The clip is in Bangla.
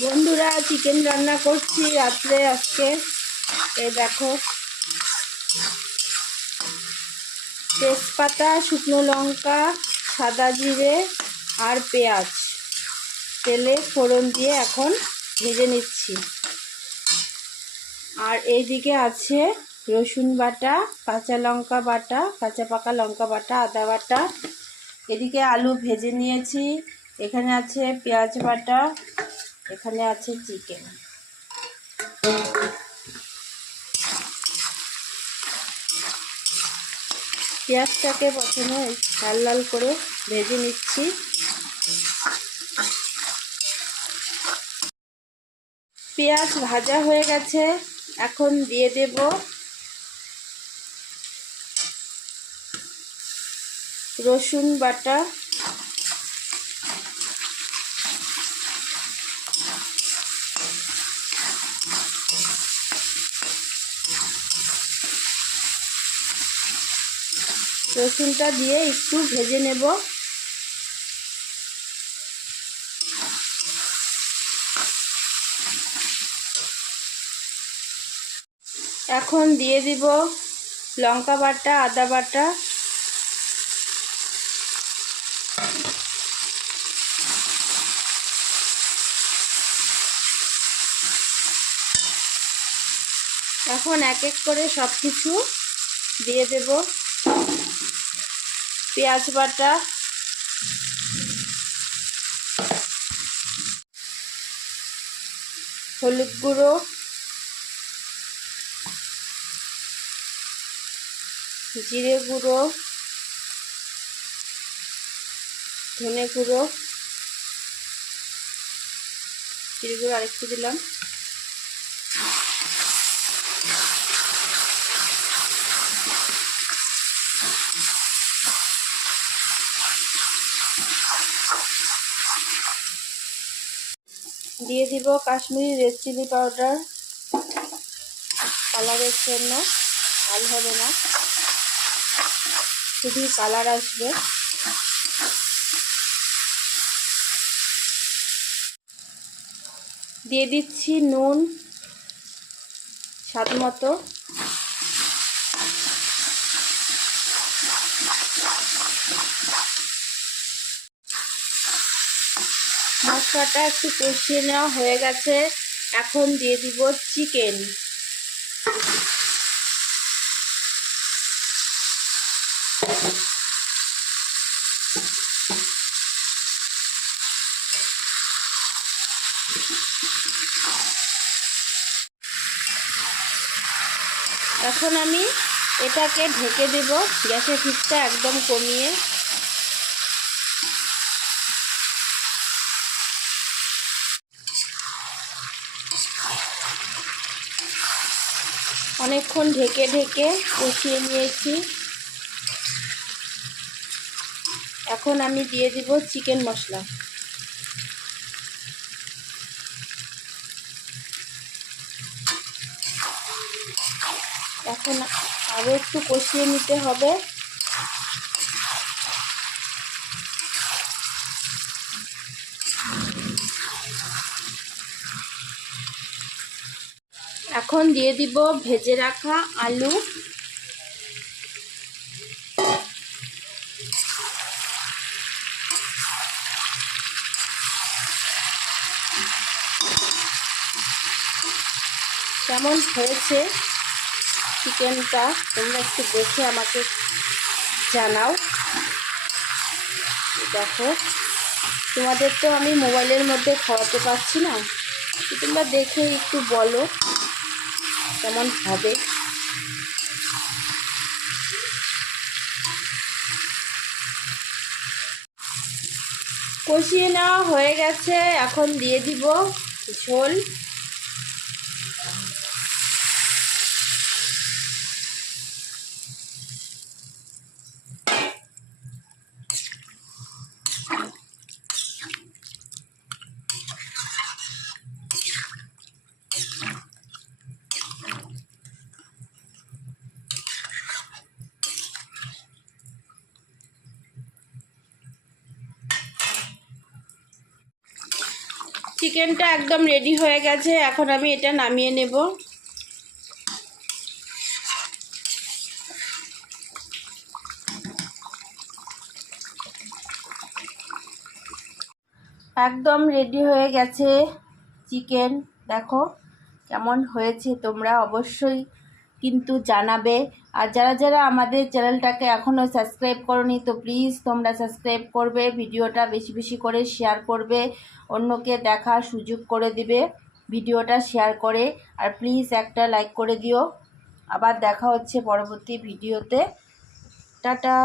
বন্ধুরা চিকেন রান্না করছি রাত্রে আজকে। এই দেখো, তেজপাতা, শুকনো লঙ্কা, সাদা জিরে আর পেঁয়াজ। তেলে ফোড়ন দিয়ে এখন ভেজে নিচ্ছি। আর এইদিকে আছে রসুন বাটা, কাঁচা লঙ্কা বাটা, কাঁচা পাকা লঙ্কা বাটা, আদা বাটা। এদিকে আলু ভেজে নিয়েছি। এখানে আছে পেঁয়াজ বাটা এখানে আছে চিকেন। পেঁয়াজটাকে প্রথমে লাল লাল করে ভেজে নিচ্ছি। পেঁয়াজ ভাজা হয়ে গেছে, এখন দিয়ে দেব। রসুন বাটা রসুনটা দিয়ে একটু ভেজে নেব। এখন দিয়ে দিব লঙ্কা বাটা আদা বাটা। এখন এক এক করে সব কিছু দিয়ে দেব। পেঁয়াজ বাটা। হলুদ গুঁড়ো। জিরে গুঁড়ো। ধনে গুঁড়ো। জিরে গুঁড়ো আরেকটু দিলাম। দিয়ে দিব কাশ্মীরি রেড চিলি পাউডার কালারের জন্য ভালো হবে না। শুধু কালার আসবে। দিয়ে দিচ্ছি নুন স্বাদ মতো। মশলাটা একটু কষিয়ে নেওয়া হয়ে গেছে। এখন দিয়ে দিব চিকেন। এখন আমি এটাকে ঢেকে দেব। গ্যাসের ফিসটা একদম কমিয়ে। অনেকক্ষণ ঢেকে ঢেকে কষিয়ে নিয়েছি। এখন আমি দিয়ে দিব চিকেন মশলা। এখন আরও একটু কষিয়ে নিতে হবে। এখন দিয়ে দিব ভেজে রাখা আলু। কেমন হয়েছে চিকেনটা, তোমরা একটু দেখে আমাকে জানাও। দেখো, তোমাদের তো আমি মোবাইলের মধ্যে খাওয়াতে পারছি না। তোমরা দেখে একটু বলো। কেমন হবে? কষিয়ে নেওয়া হয়ে গেছে এখন দিয়ে দিব ঝোল। চিকেনটা একদম রেডি হয়ে গেছে, এখন আমি এটা নামিয়ে নেব। একদম রেডি হয়ে গেছে চিকেন। দেখো কেমন হয়েছে, তোমরা অবশ্যই কিন্তু জানাবে। আর যারা যারা আমাদের চ্যানেলটাকে এখনও সাবস্ক্রাইব করনি, তো প্লিজ তোমরা সাবস্ক্রাইব করবে, ভিডিওটা বেশি বেশি করে শেয়ার করবে, অন্যকে দেখার সুযোগ করে দিবে, ভিডিওটা শেয়ার করে। আর প্লিজ একটা লাইক করে দিও। আবার দেখা হচ্ছে পরবর্তী ভিডিওতে। টাটা!